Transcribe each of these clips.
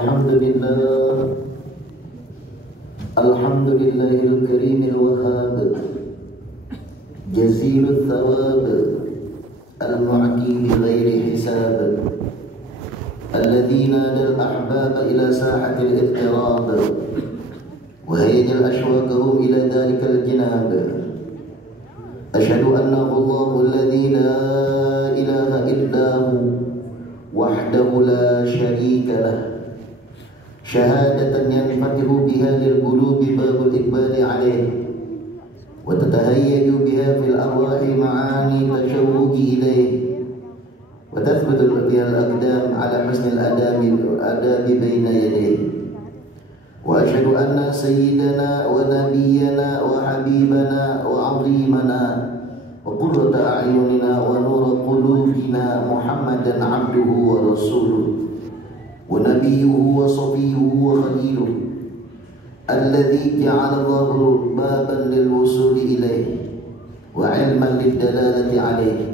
Alhamdulillah, Alhamdulillahil karimil wahhab, jazilul thawab, al-mu'ti bi ghairi hisab, alladhi nada al-ahbab ila sahatil ittirab, wa hayyajal ashwaqahum ila dhalikal jinab. Ashhadu annahu Allahu alladhi la ilaha illa hu wahdahu la sharika lah, syahadatan yanfatihu biha lil qulubi babul iqbali alaih, wa tatahayyaju biha fil arwahi ma'ani tashawwuqi ilaih, wa tathbutu biha al aqdam ala husnil adabi baina yadayh. Wa ashhadu anna sayyidana wa nabiyyana wa habibana wa 'azimana wa qurrata a'yunina wa nura qulubina Muhammadan 'abduhu wa rasuluhu wa nabiyyuhu wa safiyyuhu wa khaliluhu alladhi ja'ala Allahu baban lil wusuli ilayhi wa 'ilman lid dalalati 'alayhi,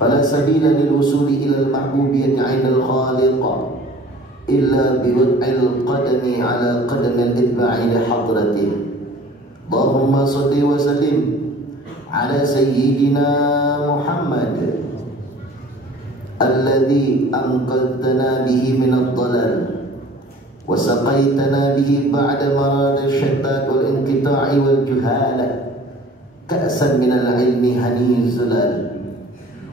fala sabila lil wusuli ila al mahbubiyyati 'inda al khaliq illa bi wad'il qadami 'ala qadami al itba'i li hadratihi. Allahumma salli wa sallim ala sayyidina Muhammad alladhi anqadhtana bihi min ad-dhalal wa saqaytana bihi ba'da marad ash-shattat wal inqita'i wal juhala ka'san min al-'ilmi hanizulal,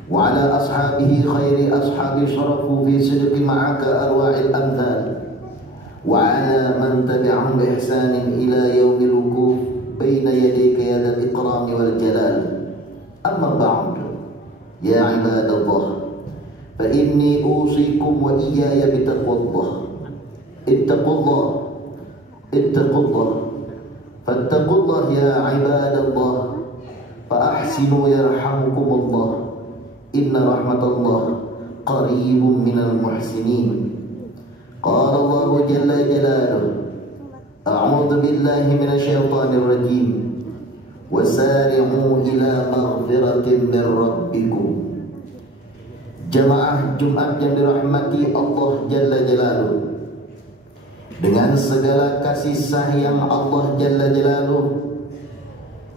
wa ala ashabihi khairi ashabi syarafu fi sidqi ma'aka arwa'il amthal, wa ala man tabi'ahum bi ihsanin ila yaumil wuquf baina yadayka ya dzal ikrami wal jalal. Amma ba'd, ya ibadallah, fa inni usikum wa iyaya bi taqwallah. Ittaqullah, ittaqullah, fattaqullah ya ibadallah, fa ahsinu yarhamukumullah. Inna rahmatallah qaribun minal muhsinin. Qala Allahu jalla jalaluhu, a'udzu billahi minasyaitonir rajim, wasari'u ila maghfiratin min rabbikum. Jamaah Jumat yang dirahmati Allah jalla jalaluhu, dengan segala kasih sayang Allah jalla jalaluhu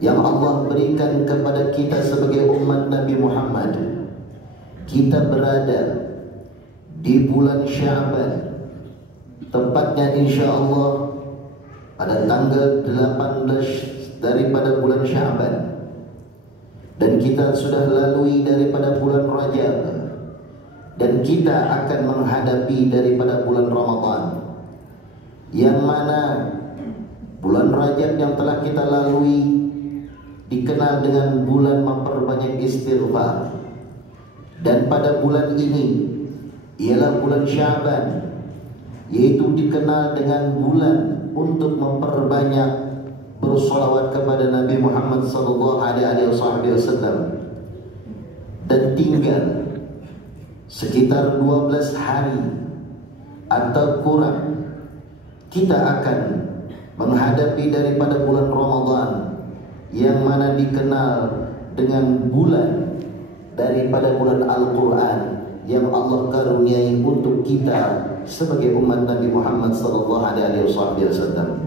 yang Allah berikan kepada kita sebagai umat Nabi Muhammad, kita berada di bulan Sya'ban, tepatnya insyaAllah pada tanggal 18 daripada bulan Sya'ban, dan kita sudah lalui daripada bulan Rajab, dan kita akan menghadapi daripada bulan Ramadan, yang mana bulan Rajab yang telah kita lalui dikenal dengan bulan memperbanyak istighfar, dan pada bulan ini ialah bulan Sya'ban, yaitu dikenal dengan bulan untuk memperbanyak bersolawat kepada Nabi Muhammad sallallahu alaihi wasallam. Dan tinggal sekitar 12 hari atau kurang, kita akan menghadapi daripada bulan Ramadan, yang mana dikenal dengan bulan daripada bulan Al-Quran yang Allah karuniai untuk kita sebagai umat Nabi Muhammad sallallahu alaihi wasallam.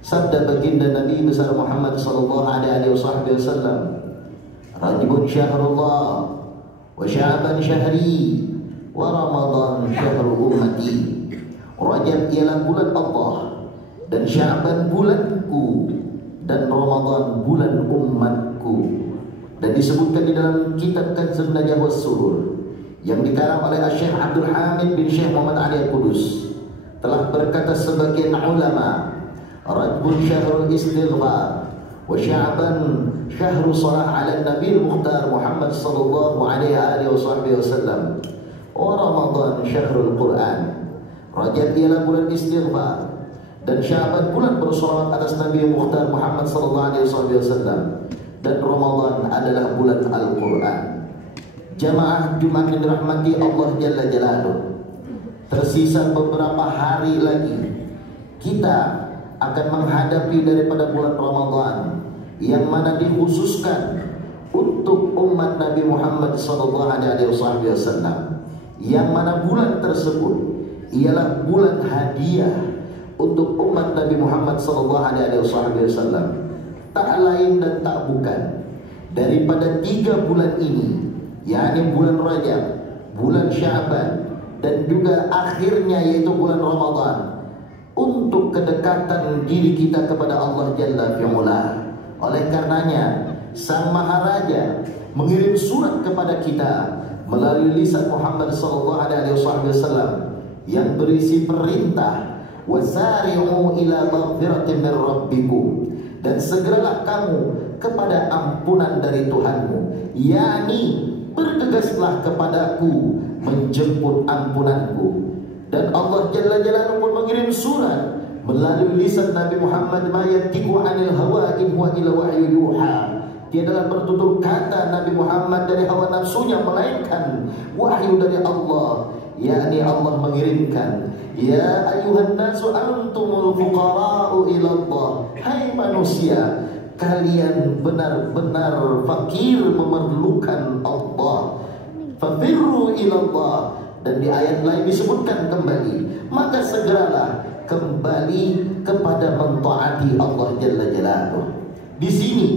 Sabda baginda Nabi besar Muhammad sallallahu alaihi wasallam, Rajabun syahrullah wa Sya'ban syahri wa Ramadan syahrul ummati. Rajab ialah bulan Allah, dan Sya'ban bulanku, dan Ramadan bulan umatku. Dan disebutkan di dalam kitab Kanzun Najah was Surur yang dikarang oleh Syekh Abdul Hamid bin Syekh Muhammad Ali Al-Qudus, telah berkata sebagian ulama, Rajabun syahrul istighfar wa Sya'ban syahru salah ala Nabi Mukhtar Muhammad sallallahu alaihi wasallam, wa Ramadan syahrul Quran. Rajab ialah bulan istighfar, dan Sya'ban bulan bersolawat atas Nabi Mukhtar Muhammad sallallahu alaihi wasallam, dan Ramadan adalah bulan Al-Quran. Jamaah Jumat yang dirahmati Allah jalla jalaluhu, tersisa beberapa hari lagi kita akan menghadapi daripada bulan Ramadan, yang mana dikhususkan untuk umat Nabi Muhammad sallallahu alaihi wasallam, yang mana bulan tersebut ialah bulan hadiah untuk umat Nabi Muhammad SAW. Tak lain dan tak bukan daripada 3 bulan ini, yakni bulan Rajab, bulan Sya'ban, dan juga akhirnya yaitu bulan Ramadan, untuk kedekatan diri kita kepada Allah Jalla fi'ula. Oleh karenanya Sang Maharaja mengirim surat kepada kita melalui lisan Muhammad SAW yang berisi perintah, wasari'u ila maghfiratin min rabbikum, dan segeralah kamu kepada ampunan dari Tuhanmu, yakni bergegaslah kepadaku menjemput ampunanku. Dan Allah Jalla Jalaluhu pun mengirim surat melalui lisan Nabi Muhammad, ma yantiqu 'anil hawa in huwa illa wahyu yuha. Tiadalah bertutur kata Nabi Muhammad dari hawa nafsunya, melainkan wahyu dari Allah, yakni Allah mengirimkan, ya ayuhan nasu antumul fuqara'u ila Allah. Hai manusia, kalian benar-benar fakir memerlukan Allah. Fafirru ila Allah. Dan di ayat lain disebutkan kembali, maka segeralah kembali kepada mentaati Allah Jalla Jalaluhu. Di sini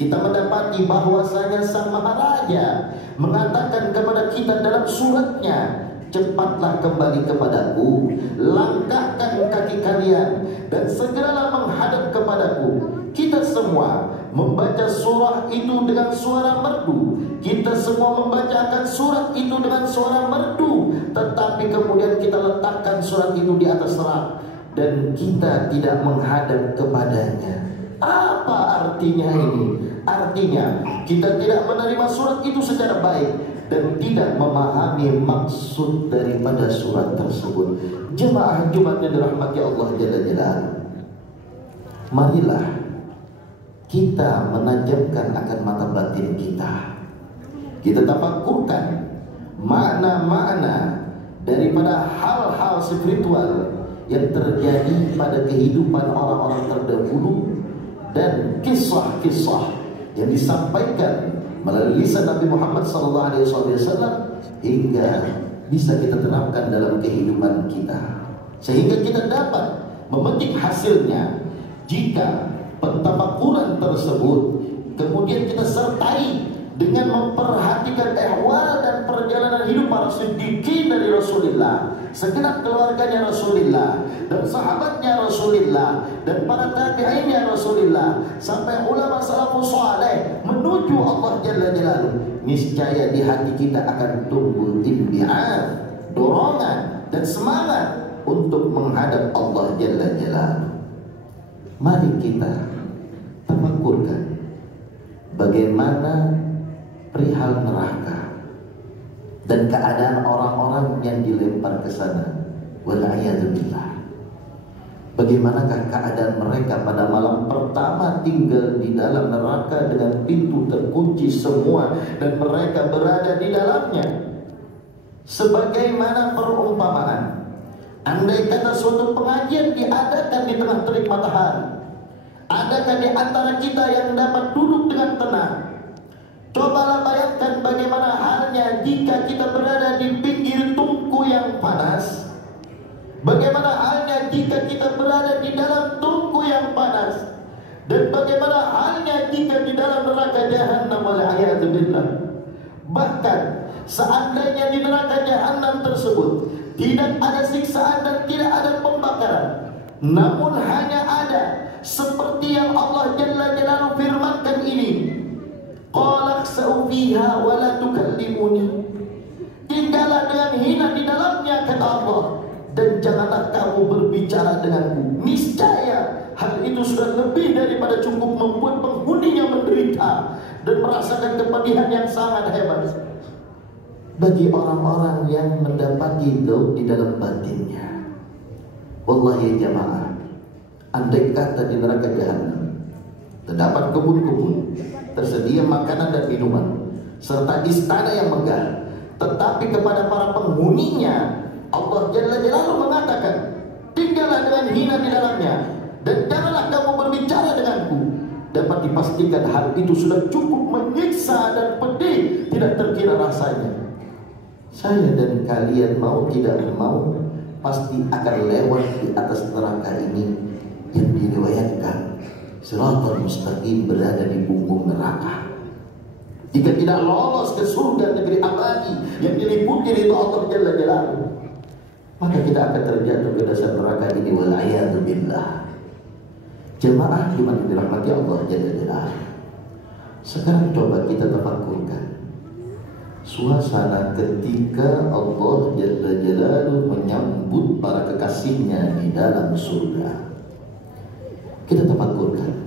kita mendapati bahwasanya Sang Maharaja mengatakan kepada kita dalam suratnya, cepatlah kembali kepadaku, langkahkan kaki kalian dan segeralah menghadap kepadaku. Kita semua membaca surah itu dengan suara merdu, kita semua membacakan surat itu dengan suara merdu, tetapi kemudian kita letakkan surat itu di atas rak dan kita tidak menghadap kepadanya. Apa artinya ini? Artinya kita tidak menerima surat itu secara baik dan tidak memahami maksud daripada surat tersebut. Jemaah Jumat yang dirahmati Allah Jalla Jalaluhu, marilah kita menajamkan akan mata batin kita. Kita tafakkurkan makna-makna daripada hal-hal spiritual yang terjadi pada kehidupan orang-orang terdahulu dan kisah-kisah yang disampaikan melalui lisan Nabi Muhammad SAW hingga bisa kita terapkan dalam kehidupan kita, sehingga kita dapat memetik hasilnya. Jika pentafakkuran tersebut kemudian kita sertai dengan memperhatikan ihwal dan perjalanan hidup para siddiqin dari Rasulullah, segenap keluarganya Rasulullah dan sahabatnya Rasulullah dan para tabi'innya Rasulullah sampai ulama salafus saleh menuju Allah Jalla Jalaluhu, niscaya di hati kita akan tumbuh imbi'at, dorongan dan semangat untuk menghadap Allah Jalla Jalaluhu. Mari kita tafakkurkan bagaimana perihal neraka dan keadaan orang-orang yang dilempar ke sana. Wal'iyadzubillah. Bagaimanakah keadaan mereka pada malam pertama tinggal di dalam neraka dengan pintu terkunci semua dan mereka berada di dalamnya. Sebagaimana perumpamaan, andai kata suatu pengajian diadakan di tengah terik matahari, adakah di antara kita yang dapat duduk dengan tenang? Cobalah bayangkan bagaimana halnya jika kita berada di pinggir tungku yang panas. Bagaimana halnya jika kita berada di dalam tungku yang panas. Dan bagaimana halnya jika di dalam neraka Jahannam, wal'iyadzubillah. Bahkan seandainya di neraka Jahannam tersebut tidak ada siksaan dan tidak ada pembakaran, namun hanya ada seperti yang Allah Jalla Jalaluhu firmankan ini, qala khsa'u fiha wa la tukallimuni. Tinggallah dengan hina di dalamnya, kata Allah, dan janganlah kamu berbicara denganku. Niscaya hal itu sudah lebih daripada cukup membuat penghuninya menderita dan merasakan kepedihan yang sangat hebat. Bagi orang-orang yang mendapati daun di dalam batinnya, wallahi jamaah, andai kata di neraka Jahannam terdapat kebun-kebun, tersedia makanan dan minuman serta istana yang megah, tetapi kepada para penghuninya Allah Jalla Jalaluhu mengatakan, tinggallah dengan hina di dalamnya dan janganlah kamu berbicara denganku. Dapat dipastikan hal itu sudah cukup menyiksa dan pedih tidak terkira rasanya. Saya dan kalian mau tidak mau pasti akan lewat di atas neraka ini yang diriwayatkan Shiratal Mustaqim berada di punggung neraka. Jika tidak lolos ke surga negeri abadi yang diliputi ridho Allah Jalla Jalaluhu, maka kita akan terjatuh ke dasar neraka ini, wal'iyadu billah. Jemaah yang dirahmati Allah Jalla Jalaluhu, sekarang coba kita tafakkurkan suasana ketika Allah Jalla Jalaluhu menyambut para kekasihnya di dalam surga. Kita tafakkurkan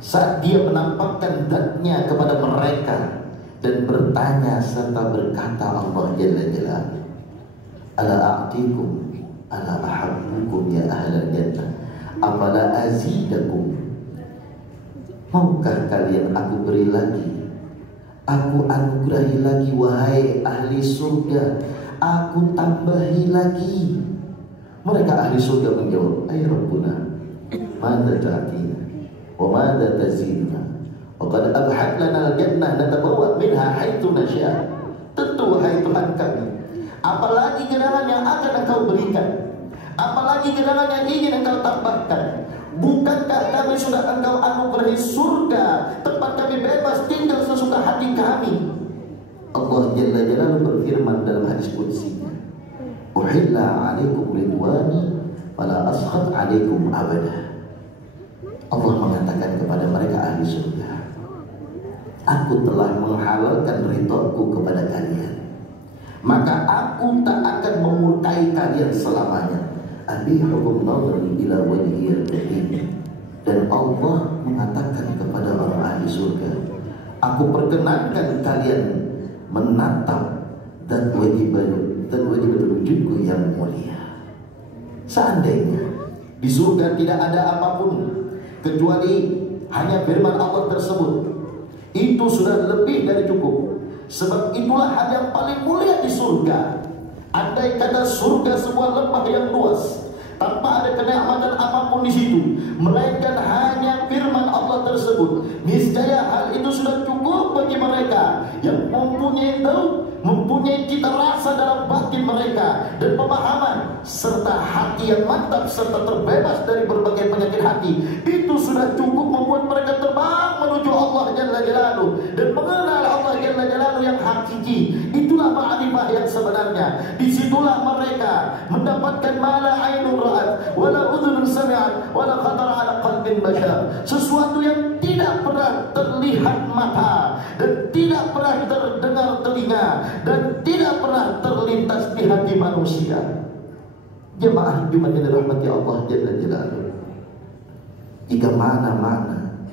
saat dia menampakkan zatnya kepada mereka dan bertanya serta berkata Allah Jalla Jalaluhu, ala a'tikum ala ahabbukum ya ahlal jannah afala azidakum, maukah kalian aku beri lagi, aku anugerahi lagi wahai ahli surga, aku tambahi lagi. Mereka ahli surga menjawab, ay Rabbuna mada ta'atina wa mada taziduna wa qad abhat lana al-jannah natabawwa minha haitsu nasya. Tentu wahai Tuhan kami, apalagi gerangan yang akan Engkau berikan, apalagi gerangan yang ingin Engkau tambahkan. Bukankah kami sudah Engkau anugerahi surga, tempat kami bebas tinggal sesuka hati kami? Allah Jalla Jalaluhu berfirman dalam hadis qudsinya, uhilla alaikum ridwani fala askhad alaikum abada. Allah mengatakan kepada mereka ahli surga, aku telah menghalalkan ridhoku kepada kalian, maka aku tak akan memurkai kalian selamanya. Abi hukum nadri ila wajhil karim. Dan Allah mengatakan kepada orang ahli surga, aku perkenankan kalian menatap dan wajib wujudku yang mulia. Seandainya di surga tidak ada apapun kecuali hanya firman Allah tersebut, itu sudah lebih dari cukup. Sebab itulah hal yang paling mulia di surga. Andai kata surga sebuah lembah yang luas, tanpa ada kenikmatan apapun di situ, melainkan hanya firman Allah tersebut, niscaya hal itu sudah cukup bagi mereka yang mempunyai tahu, mempunyai cita rasa dalam batin mereka dan pemahaman serta hati yang mantap serta terbebas dari berbagai penyakit hati. Itu sudah cukup membuat mereka terbang menuju Allah Jalla Jalaluhu dan mengenal Allah Jalla Jalaluhu yang hakiki. Itulah ma'rifah yang sebenarnya. Disitulah mereka mendapatkan mala ainun ra'at wala udhunun sami'at wala khatara ala qalbin bashar, sesuatu yang tidak pernah terlihat mata dan tidak pernah terdengar telinga dan tidak pernah terlintas di hati manusia. Jemaah Jumat yang dirahmati Allah Jalla Jalaluhu, jika mana-mana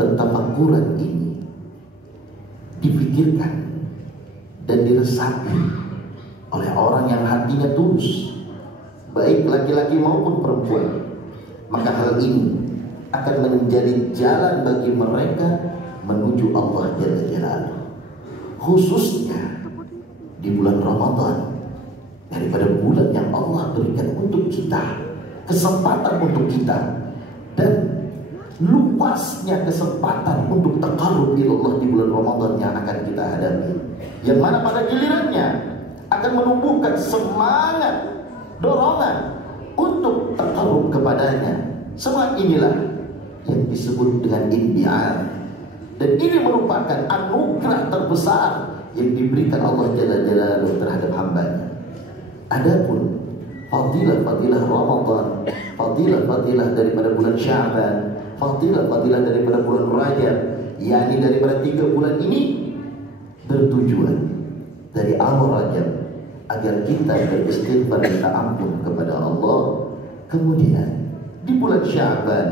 pentafakkuran ini dipikirkan dan diresapi oleh orang yang hatinya tulus, baik laki-laki maupun perempuan, maka hal ini akan menjadi jalan bagi mereka menuju Allah Jalla Jalaluhu. Khususnya di bulan Ramadan, daripada bulan yang Allah berikan untuk kita, kesempatan untuk kita, dan luasnya kesempatan untuk taqarrub ilallah di bulan Ramadan yang akan kita hadapi, yang mana pada gilirannya akan menumbuhkan semangat, dorongan untuk taqarrub kepadanya. Semangat inilah yang disebut dengan imtihan, dan ini merupakan anugerah terbesar yang diberikan Allah Jalla Jalaluhu terhadap hambanya. Adapun fadilah-fadilah Ramadan, fadilah-fadilah daripada bulan Sya'ban, fadilah-fadilah daripada bulan Rajab, yakni daripada 3 bulan ini, bertujuan dari awal Rajab agar kita beristighfar minta ampun kepada Allah. Kemudian di bulan Sya'ban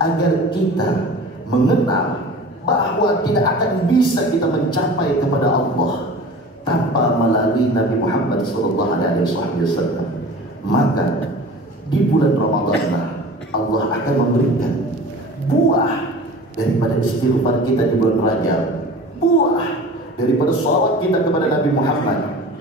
agar kita mengenal bahwa tidak akan bisa kita mencapai kepada Allah tanpa melalui Nabi Muhammad SAW. Maka di bulan Ramadan Allah akan memberikan buah daripada istighfar kita di bulan Rajab, buah daripada sholawat kita kepada Nabi Muhammad,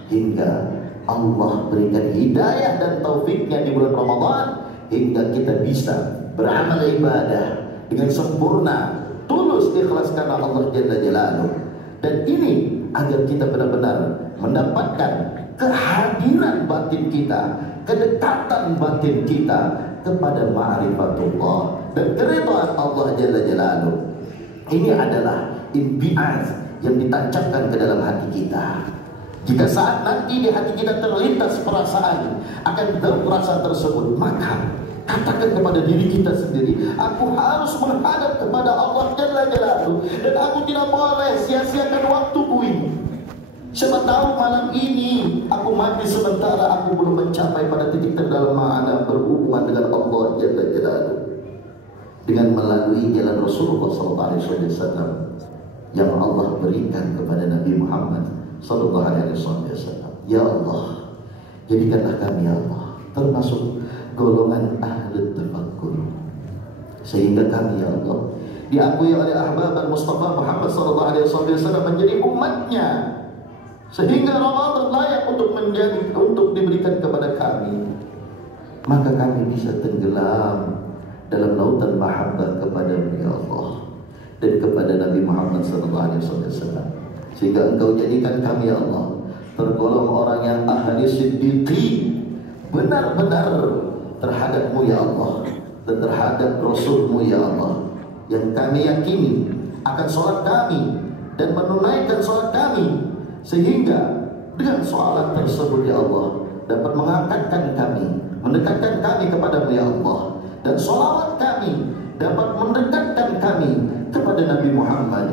hingga Allah berikan hidayah dan taufiknya di bulan Ramadan, hingga kita bisa beramal ibadah dengan sempurna, tulus, ikhlas karena Allah Jalla Jalaluhu. Dan ini agar kita benar-benar mendapatkan kehadiran batin kita, kedekatan batin kita kepada ma'rifatullah dan keridhaan Allah Jalla Jalaluh. Ini adalah impian yang ditancapkan ke dalam hati kita. Jika saat nanti di hati kita terlintas perasaan akan perasaan tersebut, maka katakan kepada diri kita sendiri, aku harus menghadap kepada Allah Jalla Jalaluh, dan aku tidak boleh sia-siakan waktuku ini. Siapa tahu malam ini aku mati sementara aku belum mencapai pada titik terdalam makna berhubungan dengan Allah Jalla Jalaluh, dengan melalui jalan Rasulullah SAW yang Allah berikan kepada Nabi Muhammad SAW. Ya Allah, jadikanlah kami ya Allah termasuk golongan ahli tafakkur, sehingga kami ya Allah diakui oleh ahbab Mustafa Muhammad SAW menjadi umatnya, sehingga Ramadan layak untuk diberikan kepada kami. Maka kami bisa tenggelam dalam lautan mahabbah kepada ya Allah dan kepada Nabi Muhammad SAW, sehingga Engkau jadikan kami ya Allah tergolong orang yang ahli siddiqi, benar-benar terhadap-Mu ya Allah dan terhadap Rasul-Mu ya Allah, yang kami yakini akan sholat kami dan menunaikan sholat kami, sehingga dengan sholat tersebut ya Allah dapat mengangkatkan kami, mendekatkan kami kepada-Mu ya Allah, dan sholawat kami dapat mendekatkan kami kepada Nabi Muhammad,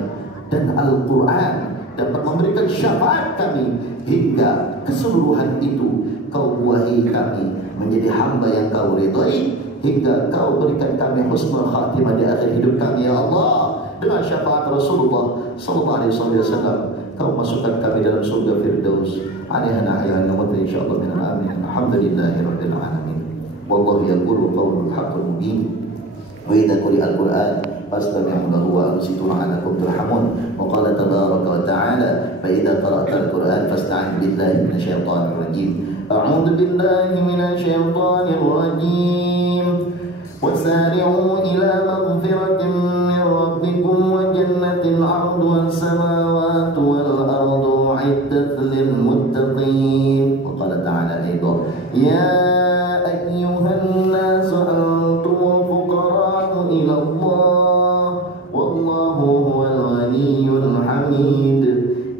dan Al-Quran dapat memberikan syafaat kami, hingga keseluruhan itu Kau buahi kami menjadi hamba yang Kau ridhai, hingga Kau berikan kami husnul khatimah di akhir hidup kami ya Allah. Dengan syafaat Rasulullah SAW Kau masukkan kami dalam surga Firdaus. Alaiha ayyan wa insyaallah min amin. Alhamdulillahirabbil alamin. Wallahu yaqulu qawlul haqqul mubin. Wa idza quri'al Qur'an fastami'u lahu wa ansitu la'allakum turhamun. Wa qala tabaraka wa ta'ala fa idza qara'tal Qur'an fasta'in billahi minasyaitonir rajim. A'udzu billahi minasyaitonir rajim. Wasari'u ila maghfiratin min rabbikum wa jannatin 'arduha as-samawati wal ardu 'iddat lil muttaqin. Wa qala ta'ala aidan ya ayyuhan nas antumul fuqara'u ila Allah wallahu huwal ghaniyyul hamid.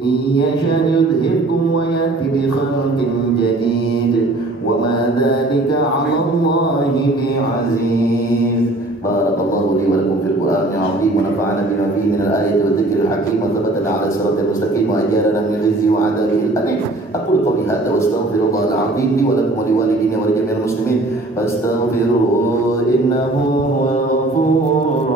Iyasha yudhibkum wa yati bi khalqin jadid wa ma dhalika 'ala Allahi bi'aziz. Barakallahu li wa lakum fil Qur'anil 'azim wa nafa'ana bima fihi min al-ayati wa dhikril hakim wa thabatana 'ala siratal mustaqim wa ajarana min rizqi wa 'adzabil alim. Aqulu qawli hadha wa astaghfirullahal 'azim li wa lakum wa li walidayya wa li jami'il muslimin fastaghfiruhu innahu huwal ghafurur